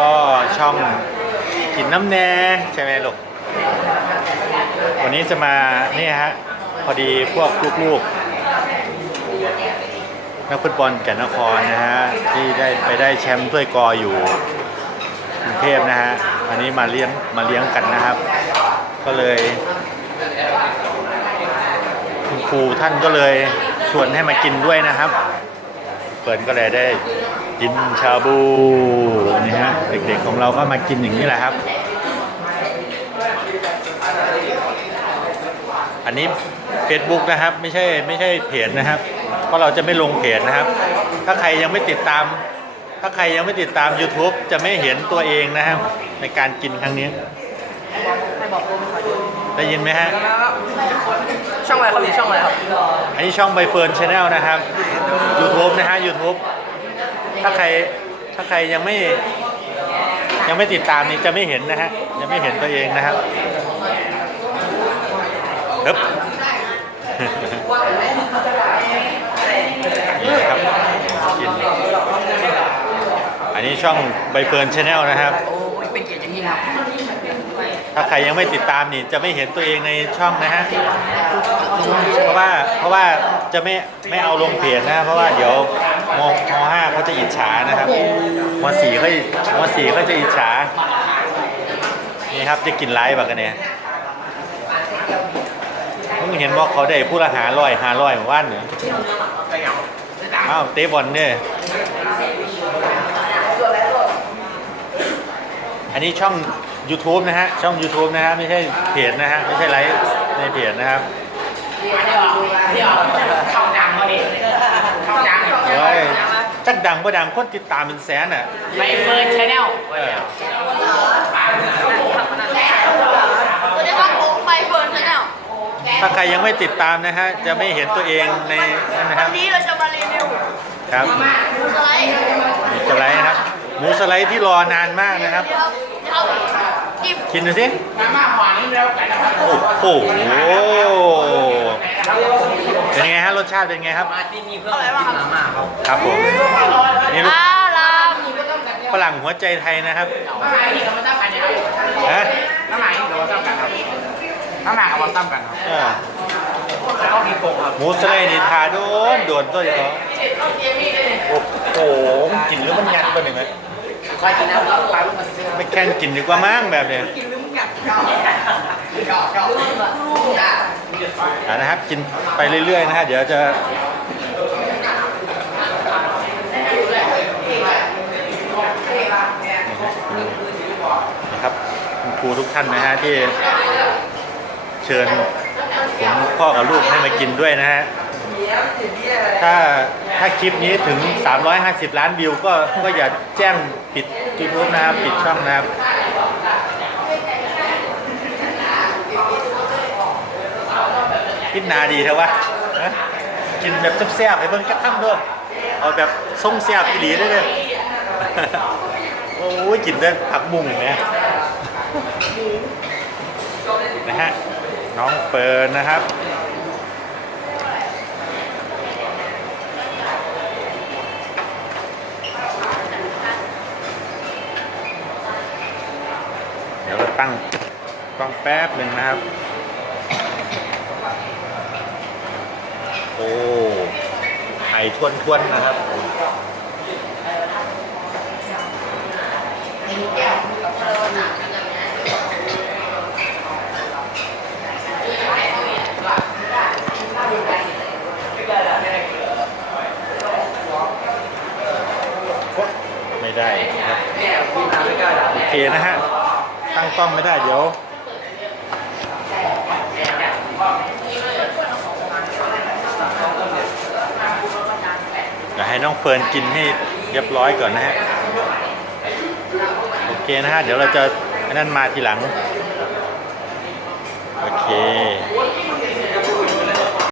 ก็ช่องกินน้ำแน่ใช่ไหมลูก วันนี้จะมาเนี่ยฮะ พอดีพวกลูกๆ นักฟุตบอลแก่นนครนะฮะ ที่ได้ไปได้แชมป์ถ้วยกออยู่กรุงเทพนะฮะ อันนี้มาเลี้ยงมาเลี้ยงกันนะครับ ก็เลยคุณครูท่านก็เลยชวนให้มากินด้วยนะครับ เปิดก็เลยได้ กินชาบูนี่ฮะเด็กๆของเราก็มากินอย่างนี้แหละครับ อันนี้ Facebook นะครับ ไม่ใช่ไม่ใช่เพจนะครับ เพราะเราจะไม่ลงเพจนะครับ ถ้าใครยังไม่ติดตาม ถ้าใครยังไม่ติดตาม YouTube จะไม่เห็นตัวเองนะครับ ในการกินครั้งนี้ได้ยินไหมฮะ ช่องอะไรครับพี่ช่องอะไรครับ อันนี้ช่องใบเฟิร์นชาแนลนะครับ YouTube นะฮะ YouTube ถ้าใครถ้าใครยังไม่ยังไม่ติดตามนี่จะไม่เห็นนะฮะยังไม่เห็นตัวเองนะครับฮึบนี่นะครับกินอันนี้ช่องใบเฟิร์นชาแนลนะครับโอ้ยเป็นเกียรติอย่างยิ่งครับถ้าใครยังไม่ติดตามนี่จะไม่เห็นตัวเองในช่องนะฮะเพราะว่าเพราะว่า จะไม่ไม่เอาลงเพจนะ เพราะว่าเดี๋ยวมมห้าเขาจะอิจฉานะครับมสี่เขามสี่เขาจะอิจฉานี่ครับจะกินไลฟ์แบบกันเนี่ยมึงเห็นว่าเขาได้ผู้ละหาร้อยหาร้อยหมู่านเนี่ยอ้าวเตะบอลเนี่ยอันนี้ช่อง YouTube นะฮะ ช่อง YouTube นะฮะ ไม่ใช่เพจนะฮะ ไม่ใช่ไลฟ์ในเพจนะครับ ช่องดังเขาดิช่องดังเฮ้ยจักดังบ่ดังคนติดตามเป็นแสนอะใบเฟิร์นชาแนลเออสวัสดีครับผมใบเฟิร์นชาแนลถ้าใครยังไม่ติดตามนะฮะ จะไม่เห็นตัวเองในนั่นนะควัรันนี้เราจะมารีวิวครับหมูสไลด์หมูสไลด์นะครับหมูสไลด์ที่รอนานมากนะครับ เดี๋ยวเดี๋ยวจิบกินดูสิ มาม่าหวานนี่แล้วกันนะครับโอ้โห เป็นไงฮะรสชาติเป็นไงครับ มาที่นี่เพื่อกินมาม่าครับครับผมนี่ลูกอารามฝรั่งหัวใจไทยนะครับน้ำหนักนี่เรามาตั้งกันเนี่ยฮะน้ำหนักนี่เรามาตั้งกันครับน้ำหนักเอามาตั้งกันครับเออแล้วก็มีโกครับหมูสไลด์นี่ทาโดนโดนตัวเดียวโอ้โหมันกินแล้วมันงัดไปหนึ่งไหม คอยกินน้ำปลาลูกมันไม่แข่งกินดีกว่ามั้งแบบเนี้ยกินลืมกัดชอบชอบชอบอ่านะครับ กินไปเรื่อยๆนะฮะเดี๋ยวจะนะครับคุณครูทุกท่านนะฮะที่เชิญผมพ่อกับลูกให้มากินด้วยนะฮะถ้าาคลิปนี้ถึง 350 ล้านวิวก็ก็อย่าแจ้งปิด YouTube นะครับ ปิดช่องนะครับคิดนาดีเถอะวะกินแบบแซ่บๆให้เพิ่งจักข้ามด้วยเอาแบบส่งแซ่บอีหลีได้เลยโอ้ยกินได้ผักบุ้งเนี่ยนะฮะน้องเฟิร์นนะครับ เดี๋ยวเรา ตั้งกล้องแป๊บหนึ่งนะครับ โอ้ไอทวนทวนๆนะครับ ไม่ได้ครับโอเคนะฮะ ตั้งกล้องไม่ได้เดี๋ยวเดี๋ยวให้น้องเฟิร์นกินให้เรียบร้อยก่อนนะฮะ โอเคนะฮะ เดี๋ยวเราจะอันนั้นมาทีหลัง โอเค